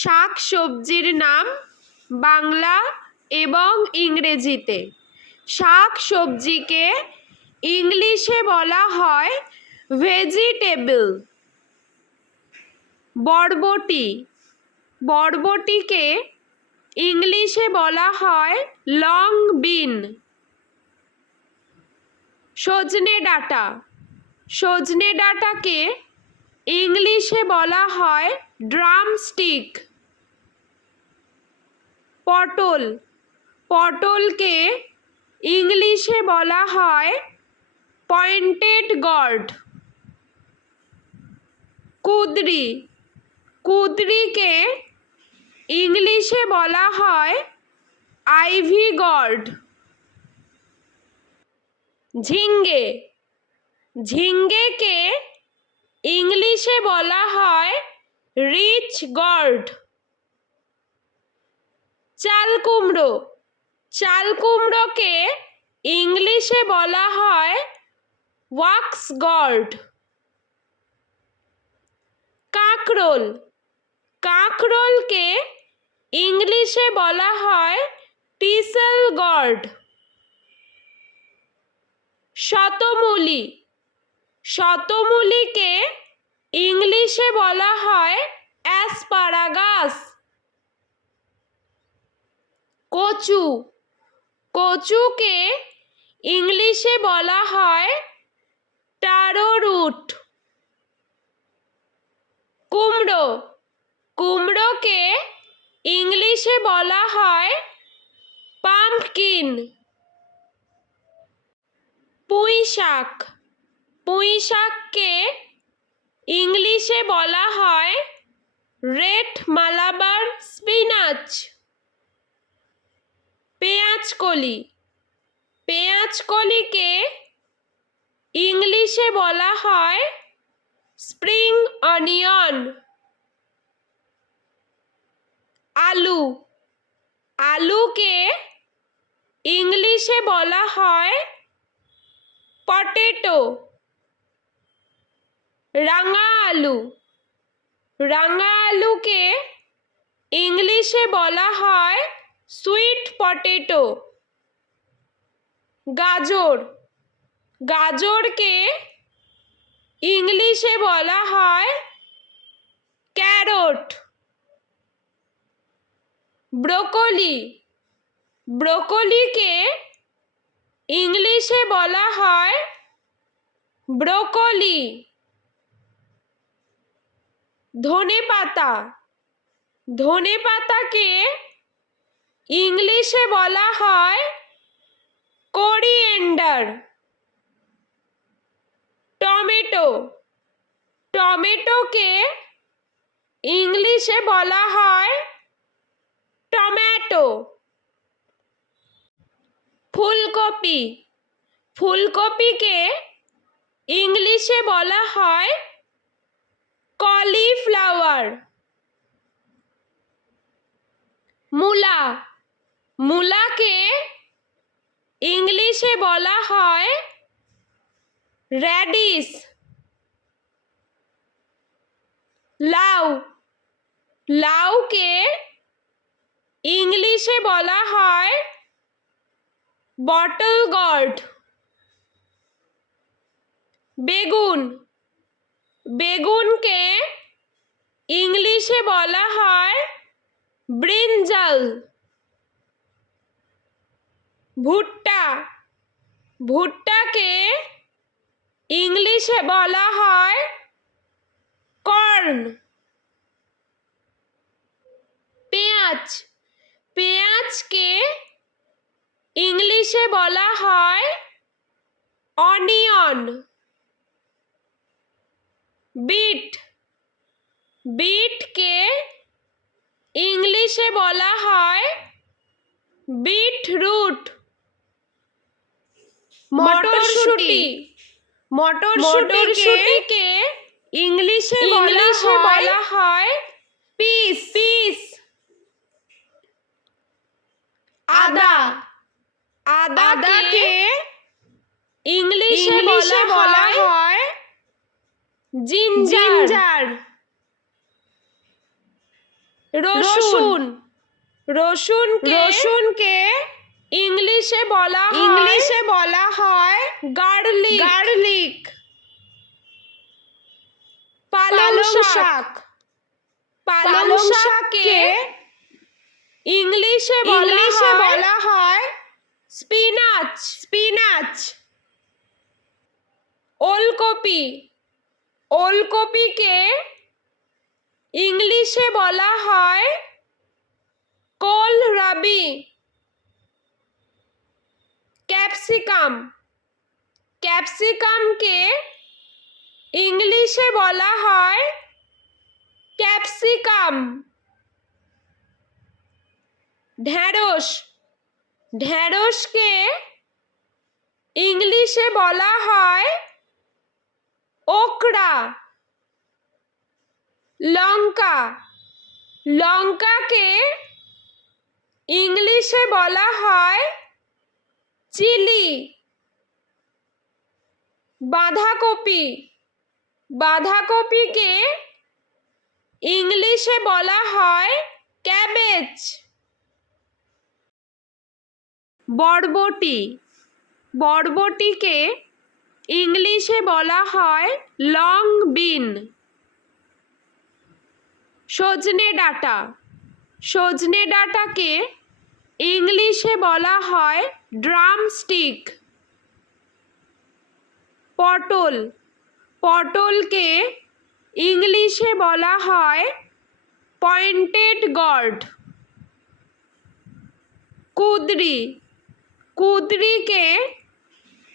শাক সবজির নাম বাংলা এবং ইংরেজিতে। শাক সবজিকে ইংলিশে বলা হয় ভেজিটেবল। বরবটি, বরবটিকে ইংলিশে বলা হয় লং বিন। সজনে ডাঁটা, সজনে ডাঁটাকে ইংলিশে বলা হয় ড্রামস্টিক। পটল, পটলকে ইংলিশে বলা হয় পয়েন্টেড গর্ড। কুঁদরি, কুঁদরিকে ইংলিশে বলা হয় আইভি গর্ড। ঝিঙ্গে, ঝিঙ্গেকে ইংলিশে বলা হয় রিচ গর্ড। চাল কুমড়ো, চাল কুমড়োকে ইংলিশে বলা হয় ওয়াক্স গর্ড। কাঁকরোল, কাঁকরোলকে ইংলিশে বলা হয় টিসেল গর্ড। শতমূলি, শতমূলিকে ইংলিশে বলা হয় অ্যাসপারাগাস। কচু, কচুকে ইংলিশে বলা হয় টারো রুট। কুমড়ো, কুমড়োকে ইংলিশে বলা হয় পাম্পকিন। পুঁই শাক, পুঁই শাককে ইংলিশে বলা হয় রেড মালাবার স্পিনাচ। পেঁয়াজকলি, পেঁয়াজকলিকে ইংলিশে বলা হয় স্প্রিং অনিয়ন। আলু, আলুকে ইংলিশে বলা হয় পটেটো। রাঙা আলু, রাঙা আলুকে ইংলিশে বলা হয় সুইট পটেটো। গাজর, গাজরকে ইংলিশে বলা হয় ক্যারট। ব্রোকলি, ব্রোকলিকে ইংলিশে বলা হয় ব্রোকলি। ধনেপাতা, ধনেপাতাকে ইংলিশে বলা হয় কোরিয়েন্ডার। টমেটো, টমেটোকে ইংলিশে বলা হয় টমেটো। ফুলকপি, ফুলকপিকে ইংলিশে বলা হয় কলিফ্লাওয়ার। মূলা, মূলাকে ইংলিশে বলা হয় র্যাডিশ। লাউ, লাউকে ইংলিশে বলা হয় বটল গর্ড। বেগুন, বেগুনকে ইংলিশে বলা হয় ব্রিনজাল। ভুট্টা, ভুট্টাকে ইংলিশে বলা হয় কর্ন। পেঁয়াজ, পেঁয়াজকে ইংলিশে বলা হয় অনিয়ন। বিট, বিটকে ইংলিশে বলা হয় বিটরুট। মটরশুঁটি, মটরশুঁটিকে ইংলিশে বলা হয় পিস। পিস। আদা, আদাকে ইংলিশে বলা হয় জিঞ্জার। রসুন রসুনকে ইংলিশে বলা হয় গার্লিক। পালং শাককে ইংলিশে বলা হয় স্পিনাচ। ওলকপিকে ইংলিশে বলা হয় কোলরাবি। ক্যাপসিকামকে ইংলিশে বলা হয় ক্যাপসিকাম। ঢেঁড়সকে ইংলিশে বলা হয় ওকরা। লঙ্কাকে ইংলিশে বলা হয় চিলি। বাঁধাকপিকে ইংলিশে বলা হয় ক্যাবেজ। বরবটিকে ইংলিশে বলা হয় লং বিন। সজনে ডাঁটাকে ইংলিশে বলা হয় ড্রামস্টিক। পটলকে ইংলিশে বলা হয় পয়েন্টেড গর্ড। কুঁদরিকে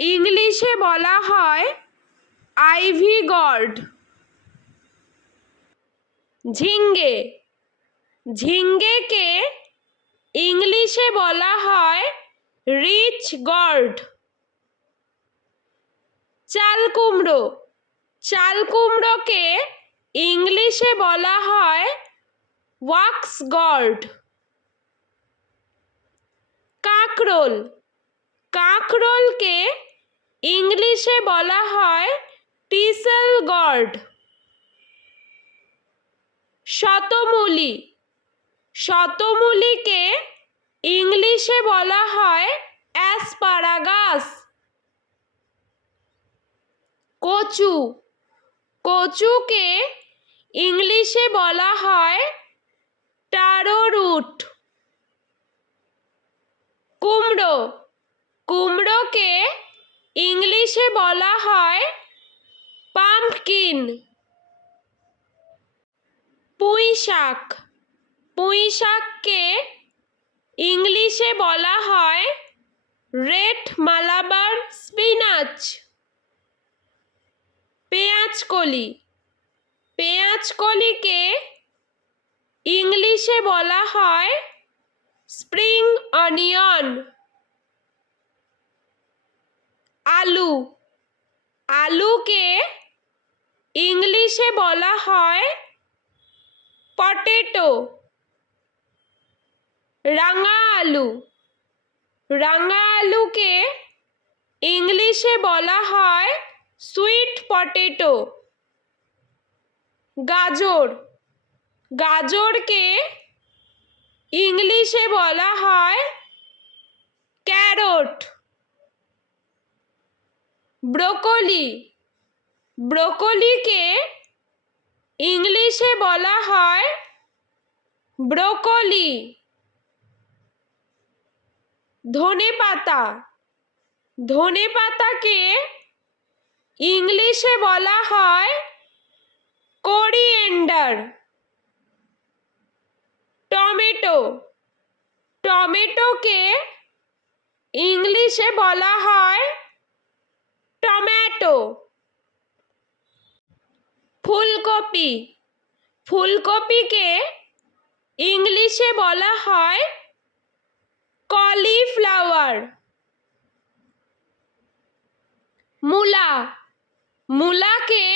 ইংলিশে বলা হয় আইভি গর্ড। ঝিঙ্গেকে ইংলিশে বলা হয় রিচ গর্ড। চালকুমড়োকে ইংলিশে বলা হয় ওয়াক্স গর্ড। কাঁকরোলকে ইংলিশে বলা হয় টিসেল গর্ড। শতমূলিকে ইংলিশে বলা হয় অ্যাসপারাগাস। কচুকে ইংলিশে বলা হয় টারো রুট। কুমড়োকে ইংলিশে বলা হয় পাম্পকিন। পুঁইশাককে ইংলিশে বলা হয় রেড মালাবার স্পিনাচ। পেঁয়াজকলিকে ইংলিশে বলা হয় স্প্রিং অনিয়ন। আলুকে ইংলিশে বলা হয় পটেটো। রাঙা আলুকে ইংলিশে বলা হয় সুইট পটেটো। গাজরকে ইংলিশে বলা হয় ক্যারট। ব্রোকলিকে ইংলিশে বলা হয় ব্রোকলি। ধনেপাতাকে ইংলিশে বলা হয় কোরিয়েন্ডার। টমেটোকে ইংলিশে বলা হয় টমেটো। ফুলকপিকে ইংলিশে বলা হয় কলিফ্লাওয়ার। মূলাকে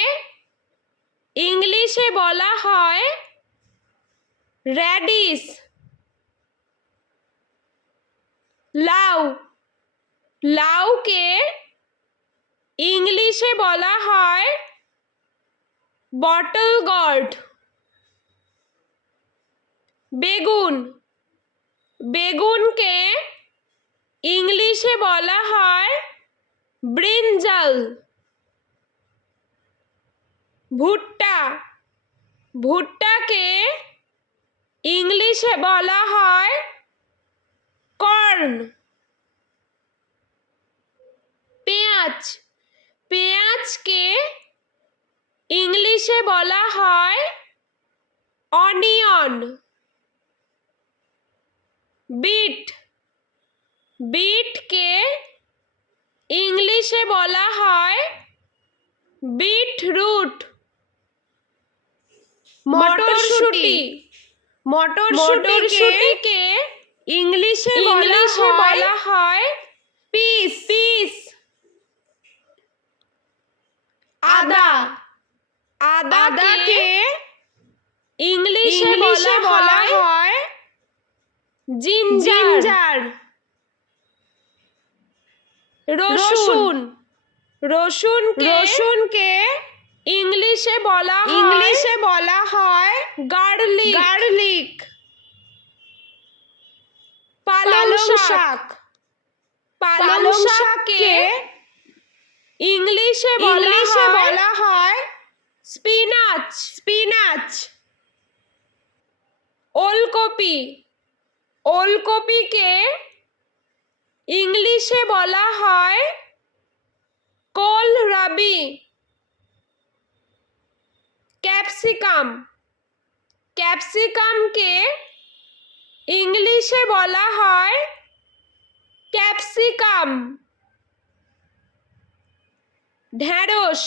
ইংলিশে বলা হয় র্যাডিশ। লাউকে ইংলিশে বলা হয় বটল গর্ড। বেগুন, বেগুনকে ইংলিশে বলা হয় ব্রিনজাল। ভুট্টা, ভুট্টাকে ইংলিশে বলা হয় কর্ন। পেঁয়াজ, পেঁয়াজকে ইংলিশে বলা হয় অনিয়ন। বিট, বিটকে ইংলিশে বলা হয় বিটরুট। মটরশুঁটি, মটরশুঁটিকে ইংলিশে বলা হয় পিস। পিস। আদা, আদাকে ইংলিশে বলা হয় জিঞ্জার। রসুন, রসুনকে ইংলিশে বলা হয় গার্লিক। গার্লিক। পালং শাক, পালং শাককে ইংলিশে বলা হয় স্পিনাচ। স্পিনাচ। ওলকপি, ওলকপিকে ইংলিশে বলা হয় কোলরাবি। ক্যাপসিকাম, ক্যাপসিকামকে ইংলিশে বলা হয় ক্যাপসিকাম। ঢেঁড়স,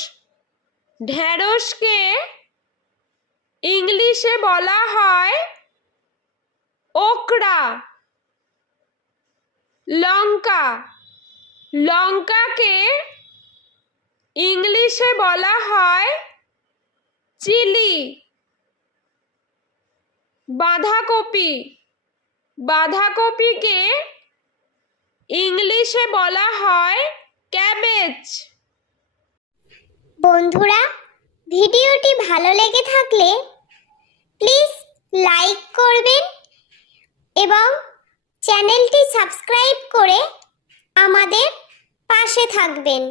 ঢেঁড়সকে ইংলিশে বলা হয় ওকরা। লঙ্কা, লঙ্কাকে ইংলিশে বলা হয় চিলি। বাঁধাকপি, বাঁধাকপিকে ইংলিশে বলা হয় ক্যাবেজ। বন্ধুরা, ভিডিওটি ভালো লেগে থাকলে প্লিজ লাইক করবেন এবং চ্যানেলটি সাবস্ক্রাইব করে আমাদের পাশে থাকবেন।